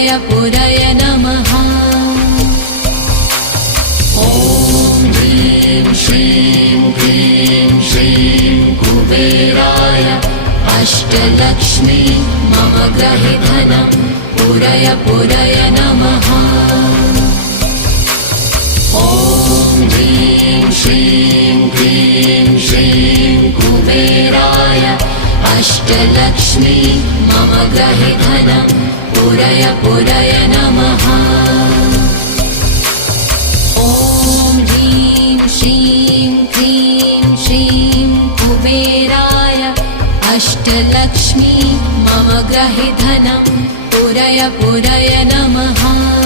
पूरय पूरय नमः। ॐ ह्रीं श्रीं क्लीं श्रीं कुबेराय अष्टलक्ष्मी मम गृहे धनं पूरय पूरय नमः। ॐ ह्रीं श्रीं क्लीं श्रीं कुबेराय अष्टलक्ष्मी मम गृहे धनं पूरय पूरय नमः। ॐ ह्रीं श्रीं क्लीं श्रीं कुबेराय अष्टलक्ष्मी मम गृहे धनं पूरय पूरय नमः।